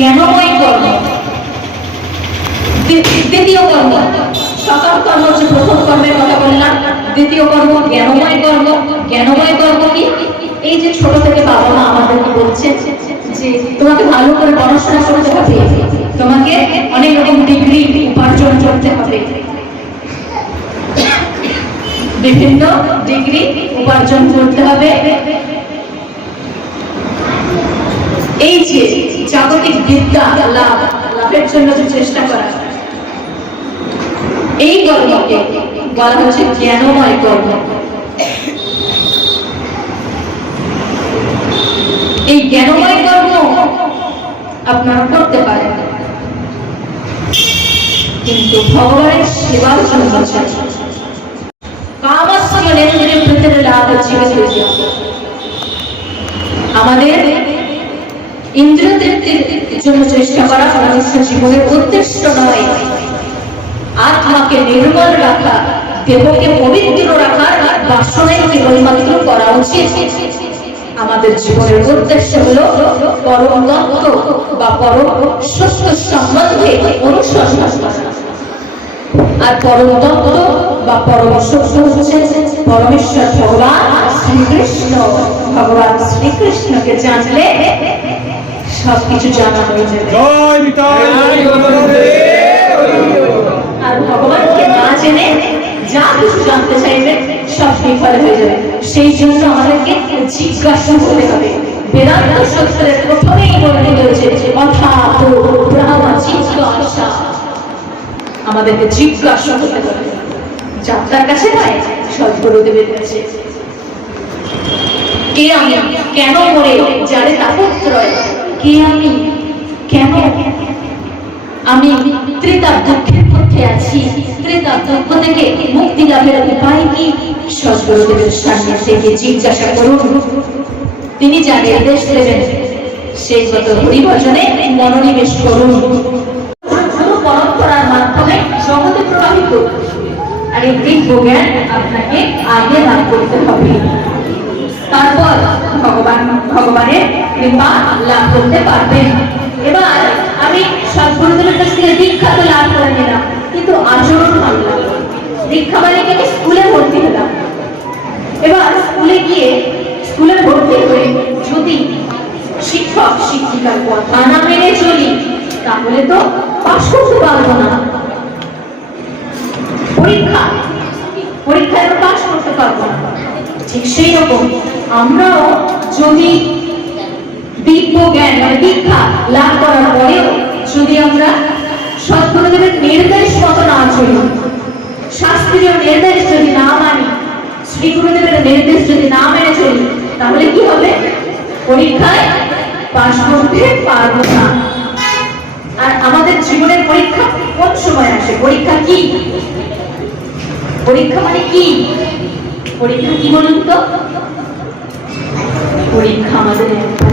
জ্ঞানময় কর্ম দ্বিতীয় কর্ম। সকাল কর্ম হচ্ছে প্রথম কর্মের কথা বললাম। দ্বিতীয় কর্ম, জ্ঞানময় কর্ম। জ্ঞানময় কর্ম কি? এই যে ছোট থেকে বাবা মা আমাদেরকে বলছে যে, তোমাকে ভালো করে পড়াশোনা করতে হবে। তোমাকে অনেক রকম ডিগ্রি উপার্জন করতে হবে। বিভিন্ন ডিগ্রি উপার্জন করতে হবে। এই যে জাগতিক বিদ্যা লাভ লাভের জন্য যে চেষ্টা করা। এই কর্মকে বলা হচ্ছে জ্ঞানময় কর্ম এই জ্ঞানময় কর্ম আপনারা করতে পারেন। কিন্তু ভগবানের সেবার জন্য চাই। কামস্য নেন্দ্রে ভৃতের লাভ জীবিত আমাদের ইন্দ্রিয় জন্য চেষ্টা করা মনুষ্য জীবনের উদ্দেশ্য নয়। আত্মাকে নির্মল রাখা, দেহকে পবিত্র রাখার কেবলমাত্র করা উচিত। আমাদের জীবনের উদ্দেশ্য হলো পরম তত্ত্ব বা পরম সত্য সম্বন্ধে অনুসন্ধান আর পরম তত্ত্ব বা পরম সত্য হচ্ছে পরমেশ্বর ভগবান শ্রীকৃষ্ণ। ভগবান শ্রীকৃষ্ণকে জানলে সবকিছু জানা হয়ে যাবে। আর ভগবানকে না জেনে যা কিছু জানতে চাইবে সব বিফল হয়ে যাবে। সেই জন্য আমাদেরকে জিজ্ঞাসা করতে হবে। বেদান্ত শাস্ত্রের প্রথমেই বলে রয়েছে অর্থাৎ ব্রহ্ম জিজ্ঞাসা। আমাদেরকে জিজ্ঞাসা করতে হবে। যাত্রার কাছে নয় সদ্গুরুদেবের কাছে কে আমি? কেন মরে? যারে তাপত্রয় কে আমি? কেন? আমি ত্রিতাপ দুঃখের মধ্যে আছি। ত্রিতাপ দুঃখ থেকে মুক্তি লাভের উপায় কি? সদ্গুরুদেবের সামনে থেকে জিজ্ঞাসা করুন। তিনি যা নির্দেশ দেবেন সেই মত হরিভজনে মনোনিবেশ করুন। পরম্পরার মাধ্যমে জগতে প্রবাহিত। আর এই দিব্য জ্ঞান আপনাকে আগে লাভ করতে হবে। তারপর ভগবান ভগবানের কৃপা লাভ করতে পারবেন। এবার আমি সদ্গুরুদেবের কাছ থেকে দীক্ষা তো লাভ করে নিলাম, কিন্তু আচরণ ভালো লাগল দীক্ষা মানে আমি স্কুলে ভর্তি হলাম। এবার স্কুলে গিয়ে স্কুলে ভর্তি হয়ে যদি শিক্ষক শিক্ষিকার কথা না মেনে চলি, তাহলে তো পাশ করতে পারব না পরীক্ষা পরীক্ষায় আমরা পাশ করতে পারব না ঠিক সেই রকম আমরাও যদি দিব্য জ্ঞান মানে দীক্ষা লাভ করার পরেও যদি আমরা সদ্গুরুদেবের নির্দেশ মতো না চলি, শাস্ত্রীয় নির্দেশ যদি না মানি শ্রী গুরুদেবের নির্দেশ যদি না মেনে চলি, তাহলে কি হবে? পরীক্ষায় পাশ করতে পারব না। আর আমাদের জীবনের পরীক্ষা কোন সময় আসে? পরীক্ষা কি? পরীক্ষা মানে কি? পরীক্ষা কি বলুন তো? পরীক্ষা আমাদের